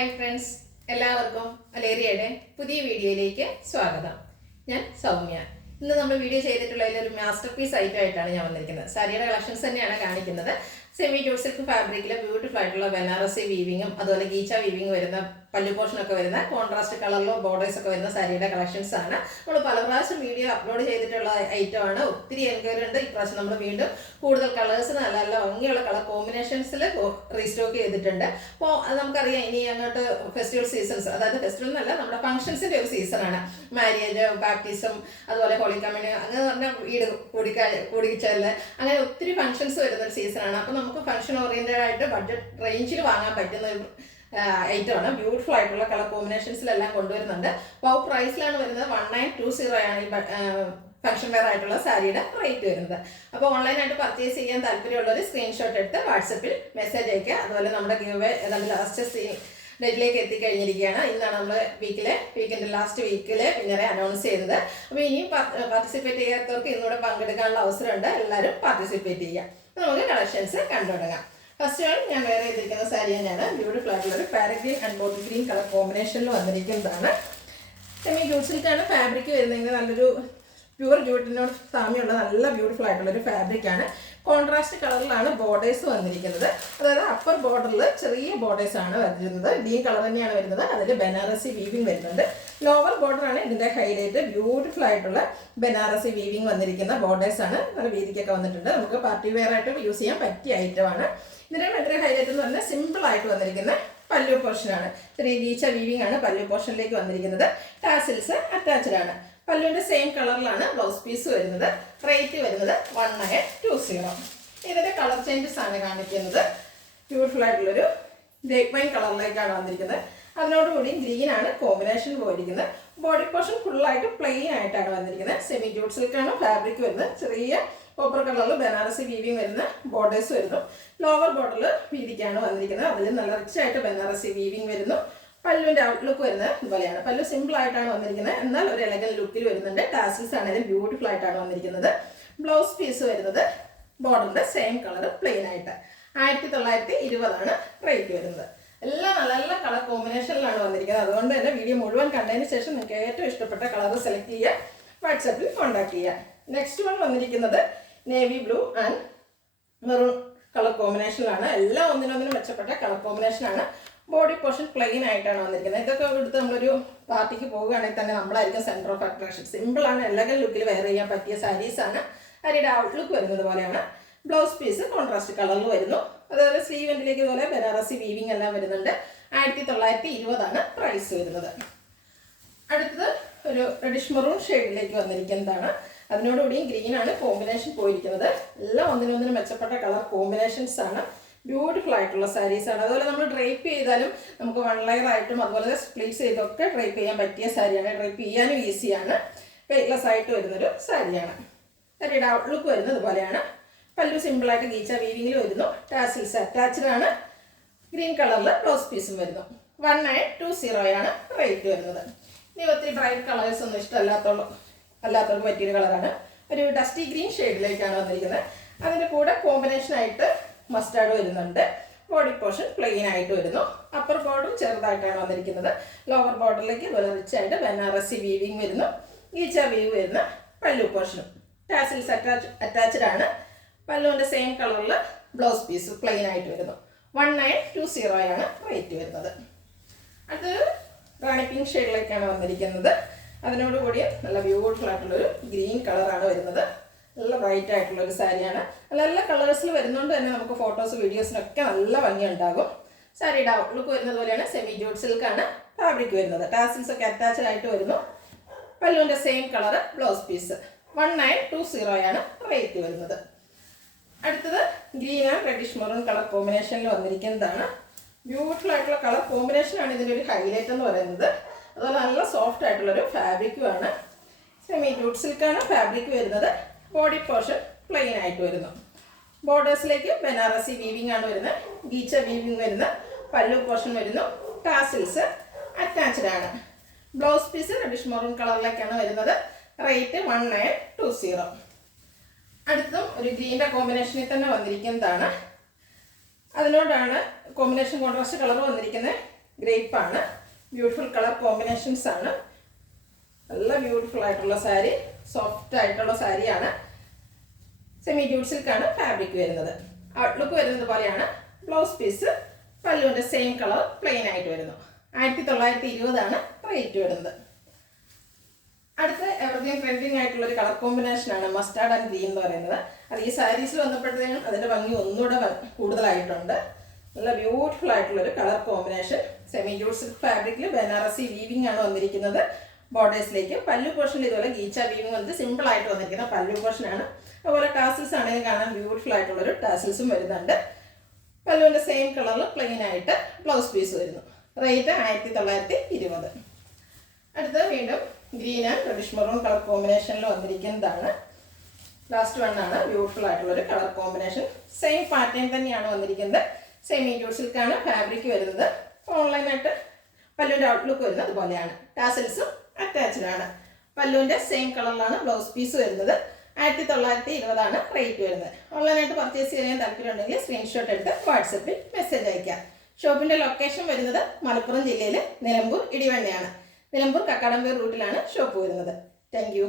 Hi friends, എല്ലാവർക്കും അലേറിയയുടെ പുതിയ വീഡിയോയിലേക്ക് സ്വാഗതം. ഞാൻ സൗമ്യ. ഇന്ന് നമ്മൾ വീഡിയോ ചെയ്തിട്ടുള്ളതിൽ ഒരു മാസ്റ്റർ പീസ് ഐറ്റം ആയിട്ടാണ് ഞാൻ വന്നിരിക്കുന്നത്. സാരിയുടെ കളക്ഷൻസ് തന്നെയാണ് കാണിക്കുന്നത്. സെമി ജൂട്ട് സിൽക്ക് ഫാബ്രിക്കിൽ ബ്യൂട്ടിഫുൾ ആയിട്ടുള്ള ബനാറസി വീവിങ്ങും അതുപോലെ ഗീച്ച വീവിങ് വരുന്ന പല്ലു പോർഷനൊക്കെ വരുന്ന കോൺട്രാസ്റ്റ് കളറിലോ ബോർഡേഴ്സ് ഒക്കെ വരുന്ന സാരിയുടെ കളക്ഷൻസ് ആണ്. നമ്മൾ പല പ്രാവശ്യം വീഡിയോ അപ്ലോഡ് ചെയ്തിട്ടുള്ള ഐറ്റം ആണ്. ഒത്തിരി എൻക്വയറി ഉണ്ട്. ഇപ്രാവശ്യം നമ്മൾ വീണ്ടും കൂടുതൽ കളേഴ്സ് നല്ല നല്ല ഭംഗിയുള്ള കളർ കോമ്പിനേഷൻസിൽ റീസ്റ്റോക്ക് ചെയ്തിട്ടുണ്ട്. അപ്പോൾ അത് നമുക്കറിയാം, ഇനി അങ്ങോട്ട് ഫെസ്റ്റിവൽ സീസൺസ്, അതായത് ഫെസ്റ്റിവൽ എന്നല്ല, നമ്മുടെ ഫംഗ്ഷൻസിൻ്റെ ഒരു സീസണാണ്. മാരേജ്, ബാപ്റ്റിസം, അതുപോലെ ഹോളി കമ്മ്യൂണിയൻ, അങ്ങനെ പറഞ്ഞാൽ വീട് കൂടിച്ചേരല്, അങ്ങനെ ഒത്തിരി ഫംഗ്ഷൻസ് വരുന്ന ഒരു സീസണാണ്. അപ്പോൾ നമുക്ക് ഫംഗ്ഷൻ ഓറിയൻറ്റഡ് ആയിട്ട് ബഡ്ജറ്റ് റേഞ്ചിൽ വാങ്ങാൻ പറ്റുന്ന ഒരു ഐറ്റമാണ്. ബ്യൂട്ടിഫുൾ ആയിട്ടുള്ള കളർ കോമ്പിനേഷൻസിലെല്ലാം കൊണ്ടുവരുന്നുണ്ട്. അപ്പോൾ പ്രൈസിലാണ് വരുന്നത് 1920 ആണ് ഈ ഫംഗ്ഷൻ വെയർ ആയിട്ടുള്ള സാരിയുടെ റേറ്റ് വരുന്നത്. അപ്പോൾ ഓൺലൈനായിട്ട് പർച്ചേസ് ചെയ്യാൻ താല്പര്യമുള്ളവർ സ്ക്രീൻഷോട്ട് എടുത്ത് വാട്സപ്പിൽ മെസ്സേജ് അയക്കുക. അതുപോലെ നമ്മുടെ ഗിവ് ഏതാണ്ട് ലാസ്റ്റ് ഡേറ്റിലേക്ക് എത്തിക്കഴിഞ്ഞിരിക്കുകയാണ്. ഇന്നാണ് നമ്മൾ വീക്കിൻ്റെ ലാസ്റ്റ് വീക്കിൽ പിന്നീട് അനൗൺസ് ചെയ്തത്. അപ്പോൾ ഇനിയും പാർട്ടിസിപ്പേറ്റ് ചെയ്യാത്തവർക്ക് ഇന്നിവിടെ പങ്കെടുക്കാനുള്ള അവസരമുണ്ട്. എല്ലാവരും പാർട്ടിസിപ്പേറ്റ് ചെയ്യുക. അപ്പോൾ നമുക്ക് കളക്ഷൻസ് കണ്ടുതുടങ്ങാം. ഫസ്റ്റ് വൺ ഞാൻ വെയർ ചെയ്തിരിക്കുന്ന സാരി തന്നെയാണ്. ബ്യൂട്ടിഫുൾ ആയിട്ടുള്ള ഒരു parrot green and bottle green colour കോമ്പിനേഷനിൽ വന്നിരിക്കുന്നതാണ്. സെമി ജൂട്ട് സിൽക്കാണ് ഫാബ്രിക് വരുന്നത്. നല്ലൊരു പ്യൂർ ജൂട്ടിനോട് സാമ്യമുള്ള നല്ല ബ്യൂട്ടിഫുൾ ആയിട്ടുള്ളൊരു ഫാബ്രിക്കാണ്. കോൺട്രാസ്റ്റ് കളറിലാണ് ബോർഡേഴ്സ് വന്നിരിക്കുന്നത്. അതായത് അപ്പർ ബോർഡറിൽ ചെറിയ ബോർഡേഴ്സ് ആണ് വരുന്നത്. ഗ്രീൻ കളർ തന്നെയാണ് വരുന്നത്. അതിൽ ബനാറസി വീവിങ് വരുന്നുണ്ട്. ലോവർ ബോർഡറാണ് ഇതിൻ്റെ ഹൈലൈറ്റ്. ബ്യൂട്ടിഫുൾ ആയിട്ടുള്ള ബനാറസി വീവിങ് വന്നിരിക്കുന്ന ബോർഡേഴ്സ് ആണ്. നല്ല വീതിക്കൊക്കെ വന്നിട്ടുണ്ട്. നമുക്ക് പാർട്ടി വെയർ ആയിട്ട് യൂസ് ചെയ്യാൻ പറ്റിയ ഐറ്റമാണ്. ഇതിൻ്റെ മറ്റൊരു ഹൈലൈറ്റ് എന്ന് പറഞ്ഞാൽ സിമ്പിൾ ആയിട്ട് വന്നിരിക്കുന്ന പല്ലു പോർഷനാണ്. ചെറിയ ഗീച്ച വീവിങ് ആണ് പല്ലു പോർഷനിലേക്ക് വന്നിരിക്കുന്നത്. ടാസിൽസ് അറ്റാച്ച്ഡ് ആണ്. പല്ലുവിൻ്റെ സെയിം കളറിലാണ് ബ്ലൗസ് പീസ് വരുന്നത്. റേറ്റ് വരുന്നത് 1920. ഇതിൻ്റെ കളർ ചേഞ്ചസ് ആണ് കാണിക്കുന്നത്. ബ്യൂട്ടിഫുൾ ആയിട്ടുള്ളൊരു ഗ്രേപ്പ് വൈൻ കളറിലേക്കാണ് വന്നിരിക്കുന്നത്. അതിനോടുകൂടി ഗ്രീനാണ് കോമ്പിനേഷൻ പോയിരിക്കുന്നത്. ബോഡി പോർഷൻ ഫുള്ളായിട്ട് പ്ലെയിൻ ആയിട്ടാണ് വന്നിരിക്കുന്നത്. സെമി ജൂട്ട് സിൽക്കാണ് ഫാബ്രിക് വരുന്നത്. ചെറിയ കോപ്പർ കളറിൽ ബനാറസി വീവിങ് വരുന്ന ബോർഡേഴ്സ് വരുന്നു. ലോവർ ബോർഡറിൽ വീതിക്കാണ് വന്നിരിക്കുന്നത്. അതിൽ നല്ല റിച്ച് ആയിട്ട് ബനാറസി വീവിങ് വരുന്നു. പല്ലുവിൻ്റെ ഔട്ട്ലുക്ക് വരുന്നത് ഇതുപോലെയാണ്. പല്ലു സിമ്പിൾ ആയിട്ടാണ് വന്നിരിക്കുന്നത്, എന്നാൽ ഒരു എലഗൻ ലുക്കിൽ വരുന്നുണ്ട്. ടാസിൽസ് ആണെങ്കിലും ബ്യൂട്ടിഫുൾ ആയിട്ടാണ് വന്നിരിക്കുന്നത്. ബ്ലൗസ് പീസ് വരുന്നത് ബോർഡറിൻ്റെ സെയിം കളർ പ്ലെയിൻ ആയിട്ട് 1920 റേറ്റ് വരുന്നത്. എല്ലാം നല്ല നല്ല കളർ കോമ്പിനേഷനിലാണ് വന്നിരിക്കുന്നത്. അതുകൊണ്ട് തന്നെ വീഡിയോ മുഴുവൻ കണ്ടതിന് ശേഷം നിങ്ങൾക്ക് ഏറ്റവും ഇഷ്ടപ്പെട്ട കളർ സെലക്ട് ചെയ്യുക, വാട്സാപ്പിൽ കോൺടാക്ട് ചെയ്യുക. നെക്സ്റ്റ് വൺ വന്നിരിക്കുന്നത് navy blue and maroon colour കോമ്പിനേഷനിലാണ്. എല്ലാം ഒന്നിനൊന്നിനും മെച്ചപ്പെട്ട കളർ കോമ്പിനേഷനാണ്. ബോഡി പോർഷൻ പ്ലെയിൻ ആയിട്ടാണ് വന്നിരിക്കുന്നത്. ഇതൊക്കെ എടുത്ത് നമ്മളൊരു പാർട്ടിക്ക് പോകുകയാണെങ്കിൽ തന്നെ നമ്മളായിരിക്കും സെൻറ്റർ ഓഫ് അട്രാക്ഷൻ. സിമ്പിളാണ്, എലഗൻ ലുക്കിൽ വെയർ ചെയ്യാൻ പറ്റിയ സാരീസാണ്. സാരിയുടെ ഔട്ട്ലുക്ക് വരുന്നത് പോലെയാണ്. ബ്ലൗസ് പീസ് കോൺട്രാസ്റ്റ് കളറിൽ വരുന്നു. അതുപോലെ സ്ലീവ് എൻഡിലേക്ക് പോലെ ബനാറസി വീവിങ് എല്ലാം വരുന്നുണ്ട്. 1920 പ്രൈസ് വരുന്നത്. അടുത്തത് ഒരു റെഡിഷ് മെറൂൺ ഷെയ്ഡിലേക്ക് വന്നിരിക്കുന്നതാണ്. അതിനോടുകൂടിയും ഗ്രീനാണ് കോമ്പിനേഷൻ പോയിരിക്കുന്നത്. എല്ലാം ഒന്നിനൊന്നിനും മെച്ചപ്പെട്ട കളർ കോമ്പിനേഷൻസ് ആണ്. ബ്യൂട്ടിഫുൾ ആയിട്ടുള്ള സാരീസാണ്. അതുപോലെ നമ്മൾ ഡ്രൈപ്പ് ചെയ്താലും നമുക്ക് വൺ ലെയർ ആയിട്ടും അതുപോലെ സ്പ്ലിറ്റ്സ് ചെയ്തൊക്കെ ഡ്രൈപ്പ് ചെയ്യാൻ പറ്റിയ സാരിയാണ്. ഡ്രൈപ്പ് ചെയ്യാനും ഈസിയാണ്. വെയ്റ്റ്ലെസ് ആയിട്ട് വരുന്നൊരു സാരിയാണ്. സാരിയുടെ ഔട്ട്ലുക്ക് വരുന്നത് ഇതുപോലെയാണ്. പല്ലു സിമ്പിളായിട്ട് ഗീച്ച വീവിങ്ങിൽ വരുന്നു. ടാസിൽസ് അറ്റാച്ച്ഡ് ആണ്. ഗ്രീൻ കളറിൽ ബ്ലൗസ് പീസും വരുന്നു. 1920 റേറ്റ് വരുന്നത്. ഇനി ഒത്തിരി ബ്രൈറ്റ് കളേഴ്സ് ഒന്നും അല്ലാത്തവർക്ക് പറ്റിയൊരു കളറാണ്. ഒരു ഡസ്റ്റി ഗ്രീൻ ഷെയ്ഡിലേക്കാണ് വന്നിരിക്കുന്നത്. അതിൻ്റെ കൂടെ കോമ്പിനേഷനായിട്ട് മസ്റ്റാർഡ് വരുന്നുണ്ട്. ബോഡി പോർഷൻ പ്ലെയിൻ ആയിട്ട് വരുന്നു. അപ്പർ ബോർഡർ ചെറുതായിട്ടാണ് വന്നിരിക്കുന്നത്. ലോവർ ബോർഡറിലേക്ക് ഇതുപോലെ റിച്ച് ആയിട്ട് ബനാറസി വീവിങ് വരുന്നു. ഗീച്ച വീവ് വരുന്ന പല്ലു പോർഷനും. ടാസിൽസ് അറ്റാച്ച്ഡ് ആണ്. പല്ലുവിൻ്റെ സെയിം കളറിൽ ബ്ലൗസ് പീസ് പ്ലെയിൻ ആയിട്ട് വരുന്നു. 1920 റേറ്റ് വരുന്നത്. അടുത്തൊരു റാണി പിങ്ക് ഷെയ്ഡിലേക്കാണ് വന്നിരിക്കുന്നത്. അതിനോടുകൂടി നല്ല ബ്യൂട്ടിഫുൾ ആയിട്ടുള്ളൊരു ഗ്രീൻ കളറാണ് വരുന്നത്. നല്ല ബ്രൈറ്റ് ആയിട്ടുള്ളൊരു സാരിയാണ്. നല്ല നല്ല കളേഴ്സിൽ വരുന്നതുകൊണ്ട് തന്നെ നമുക്ക് ഫോട്ടോസ് വീഡിയോസിനൊക്കെ നല്ല ഭംഗി ഉണ്ടാകും. സാരിയുടെ ഔട്ട്ലുക്ക് വരുന്നത് പോലെയാണ്. സെമി ജൂട്ട് സിൽക്കാണ് ഫാബ്രിക് വരുന്നത്. ടാസിൽസ് ഒക്കെ അറ്റാച്ച്ഡ് ആയിട്ട് വരുന്നു. പല്ലുവിൻ്റെ same colour blouse piece. 1920 rate വരുന്നത്. അടുത്തത് green and reddish maroon colour കോമ്പിനേഷനിൽ വന്നിരിക്കുന്നതാണ്. ബ്യൂട്ടിഫുൾ ആയിട്ടുള്ള കളർ കോമ്പിനേഷനാണ് ഇതിൻ്റെ ഒരു ഹൈലൈറ്റ് എന്ന് പറയുന്നത്. അതുപോലെ നല്ല സോഫ്റ്റ് ആയിട്ടുള്ളൊരു ഫാബ്രിക്കുമാണ്. സെമി ജൂട്ട് സിൽക്കാണ് ഫാബ്രിക് വരുന്നത്. ബോഡി പോർഷൻ പ്ലെയിൻ ആയിട്ട് വരുന്നു. ബോർഡേഴ്സിലേക്ക് ബനാറസി വീവിങ് ആണ് വരുന്നത്. ഗീച്ച വീവിങ് വരുന്ന പല്ലു പോർഷൻ വരുന്നു. ടാസിൽസ് അറ്റാച്ച്ഡ് ആണ്. ബ്ലൗസ് പീസ് റെഡിഷ് മെറൂൺ കളറിലേക്കാണ് വരുന്നത്. റേറ്റ് 1920. അടുത്തതും ഒരു ഗ്രീൻ്റെ കോമ്പിനേഷനിൽ തന്നെ വന്നിരിക്കുന്നതാണ്. അതിനോടാണ് കോമ്പിനേഷൻ കോൺട്രാസ്റ്റ് കളർ വന്നിരിക്കുന്നത്. ഗ്രേപ്പാണ്. ബ്യൂട്ടിഫുൾ കളർ കോമ്പിനേഷൻസ് ആണ്. നല്ല ബ്യൂട്ടിഫുൾ ആയിട്ടുള്ള സാരി, സോഫ്റ്റ് ആയിട്ടുള്ള സാരിയാണ്. സെമി ജൂട്ട് സിൽക്കാണ് ഫാബ്രിക് വരുന്നത്. ഔട്ട്ലുക്ക് വരുന്നത് പോലെയാണ്. ബ്ലൗസ് പീസ് പല്ലുവിൻ്റെ സെയിം കളർ പ്ലെയിൻ ആയിട്ട് വരുന്നു. 1920 റേറ്റ് വരുന്നത്. അടുത്ത എവർഗ്രീൻ ട്രെൻഡിങ് ആയിട്ടുള്ള ഒരു കളർ കോമ്പിനേഷനാണ് മസ്റ്റാർഡ് ആൻഡ് ഗ്രീൻ എന്ന് പറയുന്നത്. അത് ഈ സാരീസിൽ വന്നപ്പോഴത്തേക്കും അതിൻ്റെ ഭംഗി ഒന്നുകൂടെ കൂടുതലായിട്ടുണ്ട്. നല്ല ബ്യൂട്ടിഫുൾ ആയിട്ടുള്ളൊരു colour combination. Semi jute silk ഫാബ്രിക്കിൽ ബനാറസി വീവിംഗ് ആണ് വന്നിരിക്കുന്നത്. ബോർഡേഴ്സിലേക്ക് പല്ലു പോർഷനിൽ ഇതുപോലെ ഗീച്ച വീവിംഗ് വന്നിട്ട് സിമ്പിൾ ആയിട്ട് വന്നിരിക്കുന്ന പല്ലു പോർഷനാണ്. അതുപോലെ ടാസിൽസ് ആണെങ്കിൽ കാണാൻ ബ്യൂട്ടിഫുൾ ആയിട്ടുള്ളൊരു ടാസിൽസും വരുന്നുണ്ട്. പല്ലുവിൻ്റെ സെയിം കളറിൽ പ്ലെയിൻ ആയിട്ട് ബ്ലൗസ് പീസ് വരുന്നു. റേറ്റ് 1920. അടുത്തത് വീണ്ടും green and reddish maroon colour കോമ്പിനേഷനിൽ വന്നിരിക്കുന്നതാണ്. ലാസ്റ്റ് വണ്ണാണ്. ബ്യൂട്ടിഫുൾ ആയിട്ടുള്ളൊരു കളർ കോമ്പിനേഷൻ. സെയിം പാറ്റേൺ തന്നെയാണ് വന്നിരിക്കുന്നത്. സെമി ജൂട്ട് സിൽക്കാണ് ഫാബ്രിക് വരുന്നത്. ഓൺലൈനായിട്ട് പല്ലുവിൻ്റെ ഔട്ട്ലുക്ക് വരുന്നത് അതുപോലെയാണ്. ടാസൽസും അറ്റാച്ച്ഡ് ആണ്. പല്ലുവിൻ്റെ സെയിം കളറിലാണ് ബ്ലൗസ് പീസ് വരുന്നത്. 1920 റേറ്റ് വരുന്നത്. ഓൺലൈനായിട്ട് പർച്ചേസ് ചെയ്യാൻ താല്പര്യമുണ്ടെങ്കിൽ സ്ക്രീൻഷോട്ട് എടുത്ത് വാട്സപ്പിൽ മെസ്സേജ് അയക്കാം. ഷോപ്പിൻ്റെ ലൊക്കേഷൻ വരുന്നത് മലപ്പുറം ജില്ലയിലെ നിലമ്പൂർ ഇടിവണ്ണയാണ്. നിലമ്പൂർ കക്കാടംപേർ റൂട്ടിലാണ് ഷോപ്പ് വരുന്നത്. Thank you.